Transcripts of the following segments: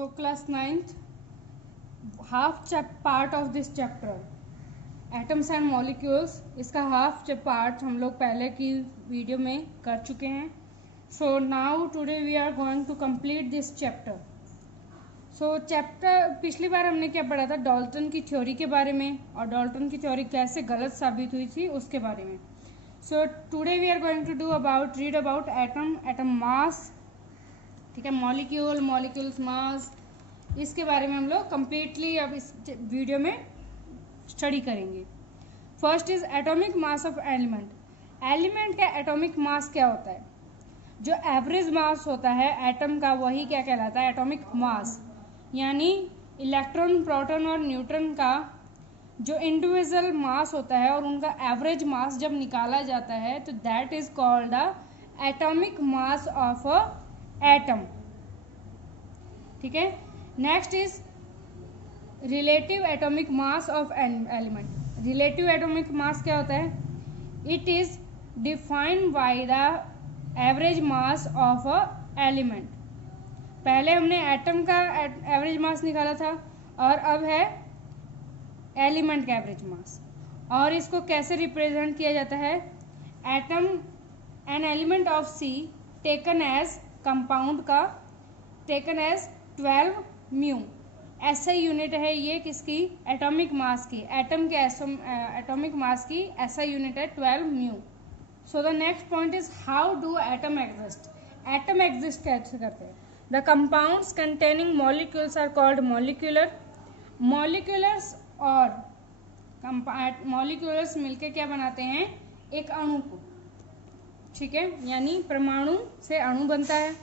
So class 9th half part of this chapter atoms and molecules, इसका half part हम लोग पहले की वीडियो में कर चुके हैं. So now today we are going to complete this chapter. सो चैप्टर पिछली बार हमने क्या पढ़ा था, डाल्टन की थ्योरी के बारे में, और डाल्टन की थ्योरी कैसे गलत साबित हुई थी उसके बारे में. So today we are going to do read about atom mass, ठीक है, मॉलिक्यूल, मॉलिक्यूल्स मास, इसके बारे में हम लोग कंप्लीटली अब इस वीडियो में स्टडी करेंगे. First is atomic mass of element. Element का एटॉमिक मास क्या होता है? जो एवरेज मास होता है एटम का वही क्या कहलाता है? Atomic mass. यानी इलेक्ट्रॉन, प्रोटॉन और न्यूट्रॉन का जो इंडिविजुअल मास होता है और उनका एवरेज मास जब निकाला जाता है तो that is called the atomic mass of a atom. ठीक है. Next is relative atomic mass of element. Relative atomic mass क्या होता है? It is defined by the average mass of a element. पहले हमने एटम का एवरेज मास निकाला था और अब है एलिमेंट का एवरेज मास. और इसको कैसे रिप्रेजेंट किया जाता है? Atom an element of C taken as compound का टेकन एज 12 म्यू. ऐसा यूनिट है ये किसकी? एटॉमिक मास की. एटम के एटॉमिक मास की ऐसा यूनिट है 12 mu. So the next point is how do atom exist. Atom exist कैसे करते हैं? The compounds containing molecules are called molecular. Moleculars और मॉलिक्यूलर्स मिलकर क्या बनाते हैं? एक अणु को. ठीक है, यानी परमाणु से अणु बनता है.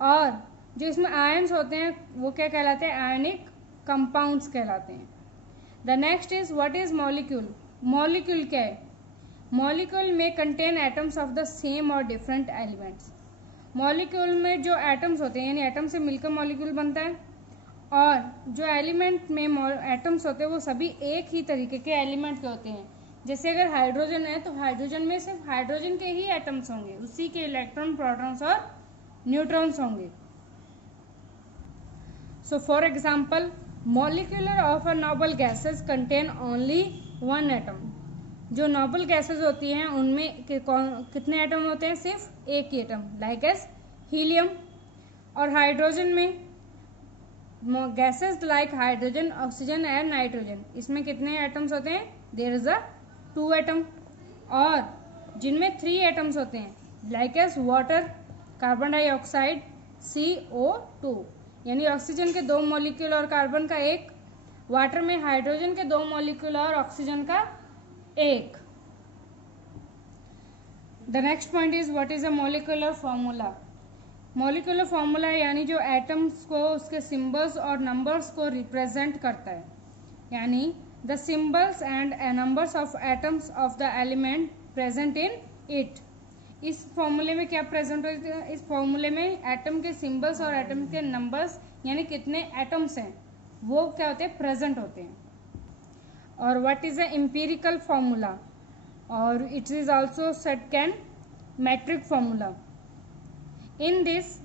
और जो इसमें आयन्स होते हैं वो क्या कहलाते हैं? आयनिक कंपाउंड्स कहलाते हैं. The next is what is molecule. Molecule क्या है? मॉलिक्यूल में contain atoms of the same और डिफरेंट एलिमेंट्स. मॉलिक्यूल में जो एटम्स होते हैं यानी एटम से मिलकर मॉलिक्यूल बनता है, और जो एलिमेंट में एटम्स होते हैं वो सभी एक ही तरीके के एलिमेंट के होते हैं. जैसे अगर हाइड्रोजन है तो हाइड्रोजन में सिर्फ हाइड्रोजन के ही एटम्स होंगे, उसी के इलेक्ट्रॉन, प्रोटॉन्स और न्यूट्रॉन्स होंगे. So for example, molecular of a noble gases contain only one atom. जो नोबल गैसेस होती हैं उनमें कितने एटम होते हैं? सिर्फ एक ही एटम, लाइक एज हीलियम. और हाइड्रोजन में gases like hydrogen, oxygen and nitrogen, इसमें कितने एटम्स होते हैं? There is a 2 atom. और जिनमें 3 एटम्स होते हैं like as water, carbon dioxide, CO2, यानी ऑक्सीजन के 2 मॉलिक्यूल और कार्बन का 1, वाटर में हाइड्रोजन के 2 मॉलिक्यूल और ऑक्सीजन का 1. The next point is what is a molecular formula. Molecular formula यानी जो एटम्स को उसके सिंबल्स और नंबर्स को रिप्रेजेंट करता है. यानी the symbols and numbers of atoms of the element present in it. इस फॉर्मूले में क्या प्रेजेंट होते हैं? इस फॉर्मूले में एटम के सिंबल्स और एटम के नंबर्स यानी कितने एटम्स हैं वो क्या होते हैं? प्रेजेंट होते हैं. और what is a empirical formula, और it is also stoichiometric formula. In this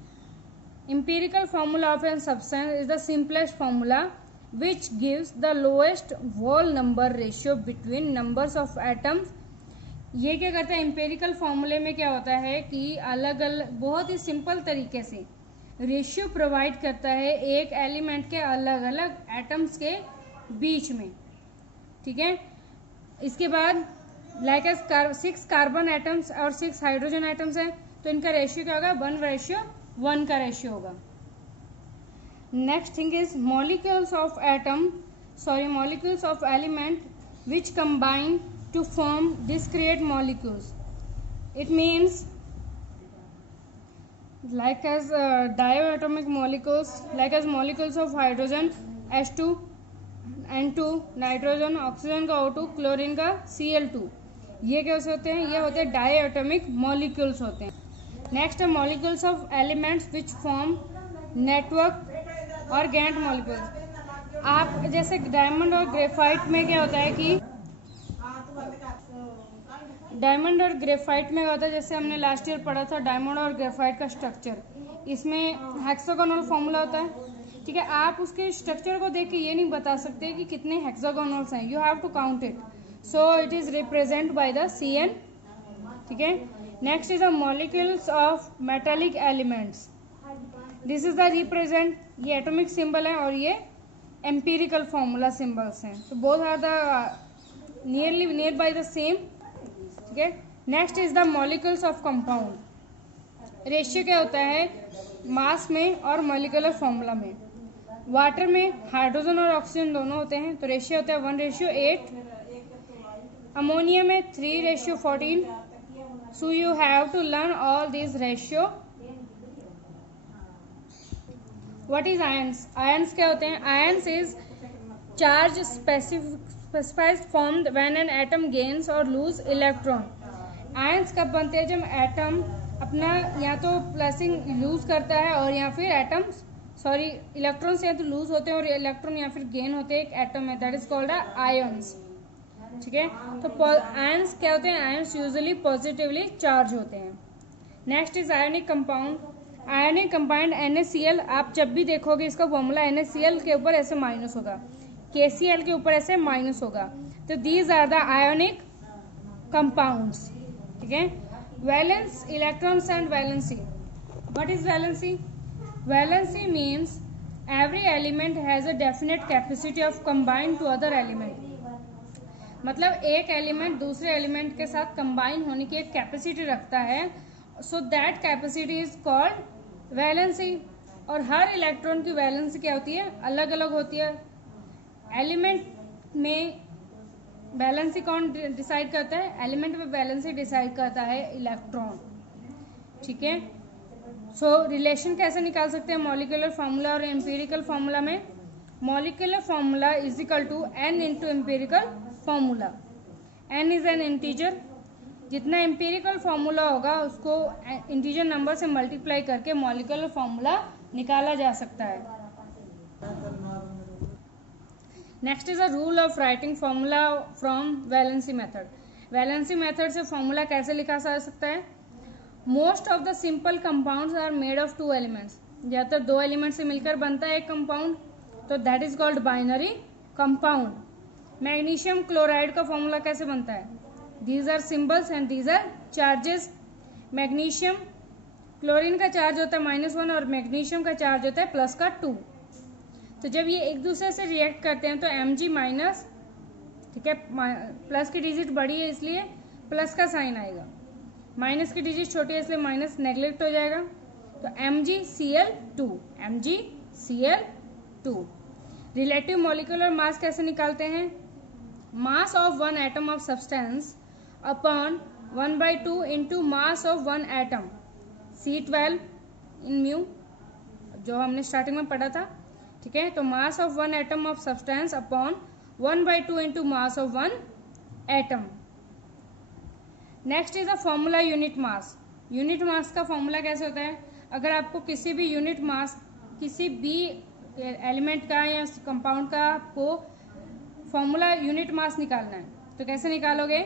empirical formula of an substance is the simplest formula which gives the lowest whole number ratio between numbers of atoms. ये क्या करता है? Empirical फॉर्मूले में क्या होता है कि अलग अलग बहुत ही सिंपल तरीके से रेशियो प्रोवाइड करता है एक एलिमेंट के अलग अलग एटम्स के बीच में. ठीक है. इसके बाद लाइक एज 6 कार्बन एटम्स और 6 हाइड्रोजन एटम्स हैं तो इनका रेशियो क्या होगा? 1:1 का रेशियो होगा. Next thing is molecules of element which combine to form discrete molecules. It means like as diatomic molecules, like as molecules of hydrogen H2, N2, nitrogen, oxygen का O2, chlorine का Cl2. ये कैसे होते हैं? ये होते हैं diatomic molecules होते हैं. नेक्स्ट है molecules of elements which form network और gantt molecules. आप जैसे डायमंड और ग्रेफाइट में क्या होता है कि डायमंड और ग्रेफाइट में होता है, जैसे हमने लास्ट ईयर पढ़ा था डायमंड और ग्रेफाइट का स्ट्रक्चर, इसमें हेक्सागोनल फॉर्मूला होता है. ठीक है, आप उसके स्ट्रक्चर को देख के ये नहीं बता सकते कि कितने हेक्सागोनल्स हैं, you have to count it, so it is represent by the CN। ठीक है, next is the molecules of metallic elements, this is the represent, ये एटॉमिक सिंबल है और ये एम्पिरिकल फॉर्मूला सिंबल्स हैं, तो both are the near by the same. ठीक है, next is the molecules of compound, ratio क्या होता है मास में और मॉलिक्यूलर फॉर्मूला में। वाटर में हाइड्रोजन और ऑक्सीजन दोनों होते हैं, तो रेशियो होता है 1:8, अमोनिया में 3:14, so you have to learn all this ratio. What is ions, ions क्या होते हैं, ions is charge specified formed when an atom gains और लूज इलेक्ट्रॉन। आयंस कब बनते हैं, जब एटम अपना या तो प्लसिंग लूज करता है और या फिर एटम्स इलेक्ट्रॉन्स या तो लूज होते हैं और इलेक्ट्रॉन या फिर गेन होते हैं एक एटम में, दैट इज कॉल्ड आयंस। ठीक है, तो आयंस क्या होते हैं, आयंस यूजुअली पॉजिटिवली चार्ज होते हैं। Next is ionic compound, ionic compound NaCl, आप जब भी देखोगे इसका फॉर्मूला NaCl के ऊपर ऐसे माइनस होगा, KCl के ऊपर ऐसे माइनस होगा, तो these are the ionic compounds. ठीक है, valence electrons and valency, what is valency, valency means every element has a definite capacity of combine to other element, मतलब एक एलिमेंट दूसरे एलिमेंट के साथ कंबाइन होने की एक कैपेसिटी रखता है, so that capacity is called valency. और हर इलेक्ट्रॉन की वैलेंसी क्या होती है, अलग अलग होती है। एलिमेंट में वैलेंसी कौन डिसाइड करता है, एलिमेंट में वैलेंसी डिसाइड करता है इलेक्ट्रॉन। ठीक है, सो रिलेशन कैसे निकाल सकते हैं मॉलिक्यूलर फार्मूला और एम्पिरिकल फार्मूला में, molecular formula is equal to N into empirical formula, N is an integer, जितना एम्पिरिकल फार्मूला होगा उसको इंटीजर नंबर से मल्टीप्लाई करके मॉलिक्यूलर फार्मूला निकाला जा सकता है। Next is a rule of writing formula from valency method, valency method से फार्मूला कैसे लिखा जा सकता है, most of the simple compounds are made of 2 elements, ज़्यादातर 2 एलिमेंट से मिलकर बनता है एक कंपाउंड, तो that is called binary compound. Magnesium chloride का फॉर्मूला कैसे बनता है, these are symbols and these are charges। Magnesium chlorine का चार्ज होता है -1 और मैग्नीशियम का चार्ज होता है +2, तो जब ये एक दूसरे से रिएक्ट करते हैं तो Mg-, ठीक है, प्लस की डिजिट बड़ी है इसलिए प्लस का साइन आएगा, माइनस की डिजिट छोटी है इसलिए माइनस नेग्लेक्ट हो जाएगा, तो MgCl2, MgCl2। Relative molecular mass कैसे निकालते हैं, mass of one atom of substance upon 1/2 into mass of one atom, C12 in mu, जो हमने स्टार्टिंग में पढ़ा था। ठीक है, तो mass of one atom of substance upon 1/2 into mass of one atom. Next is a formula unit mass, unit mass का formula कैसे होता है, अगर आपको किसी भी यूनिट मास किसी भी एलिमेंट का या कंपाउंड का आपको फॉर्मूला यूनिट मास निकालना है तो कैसे निकालोगे,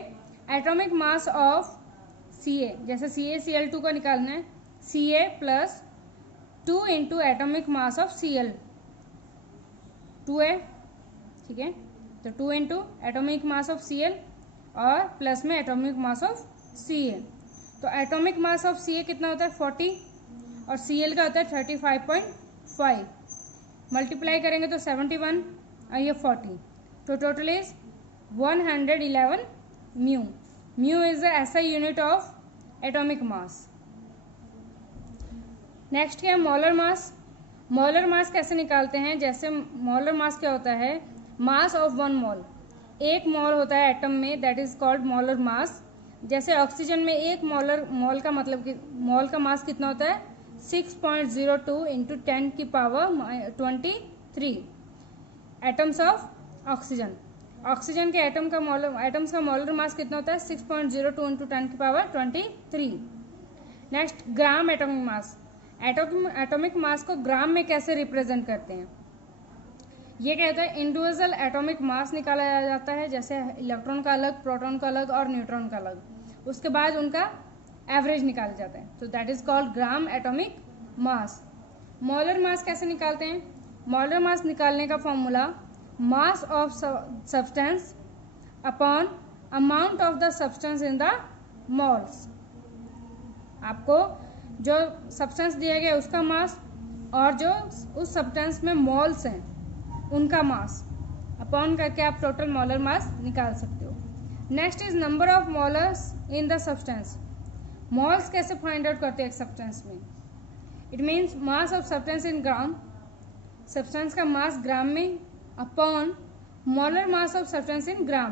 एटॉमिक मास ऑफ Ca, जैसे CaCl2 का निकालना है, Ca plus 2 into atomic mass of Cl, 2 है। ठीक है, तो 2 into atomic mass of Cl और प्लस में एटोमिक मास ऑफ Ca, तो एटोमिक मास ऑफ Ca कितना होता है 40 और Cl का होता है 35.5, मल्टीप्लाई करेंगे तो 71 और ये 40, तो total is 111 mu. Mu is the SI unit of atomic mass. Next क्या है मोलर मास, मोलर मास कैसे निकालते हैं, जैसे मोलर मास क्या होता है, मास ऑफ 1 मोल, 1 मोल होता है एटम में, that is called molar mass. जैसे ऑक्सीजन में 1 मोल का मतलब कि मोल का मास कितना होता है 6.02 इंटू 10 की power 23 atoms of oxygen. Oxygen के एटम्स का मोलर मास कितना होता है 6.02 इंटू 10 की power 23। Next gram atomic mass, atomic mass को ग्राम में कैसे रिप्रेजेंट करते हैं, ये क्या होता है इंडिविजुअल एटॉमिक मास निकाला जाता है, जैसे इलेक्ट्रॉन का अलग, प्रोटॉन का अलग और न्यूट्रॉन का अलग, उसके बाद उनका एवरेज निकाला जाता है, तो that is called gram atomic mass. Molar mass कैसे निकालते हैं, मॉलर मास निकालने का formula mass of substance upon amount of the substance in the moles. आपको जो सब्सटेंस दिया गया उसका मास और जो उस सब्सटेंस में मोल्स हैं उनका मास अपॉन करके आप टोटल मॉलर मास निकाल सकते हो। Next is number of molars in the substance. Moles कैसे फाइंड आउट करते हैं एक सब्सटेंस में? It means mass of substance in gram, substance का मास ग्राम में, upon molar mass of substance in gram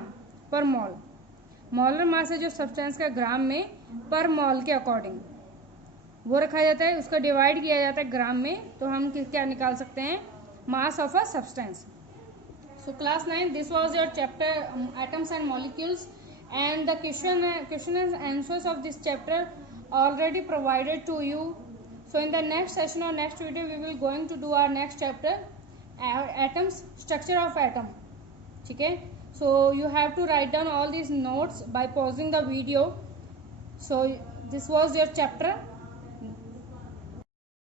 पर मोल। मोलर मास है जो सब्सटेंस का ग्राम में पर मोल के अकॉर्डिंग वो रखा जाता है, उसका डिवाइड किया जाता है ग्राम में, तो हम क्या निकाल सकते हैं? Mass of a substance. So class 9 this was your chapter atoms and molecules and the question and answers of this chapter already provided to you. So in the next session or next video we will going to do our next chapter atoms, structure of atom. ठीक है, so you have to write down all these notes by pausing the video. So this was your chapter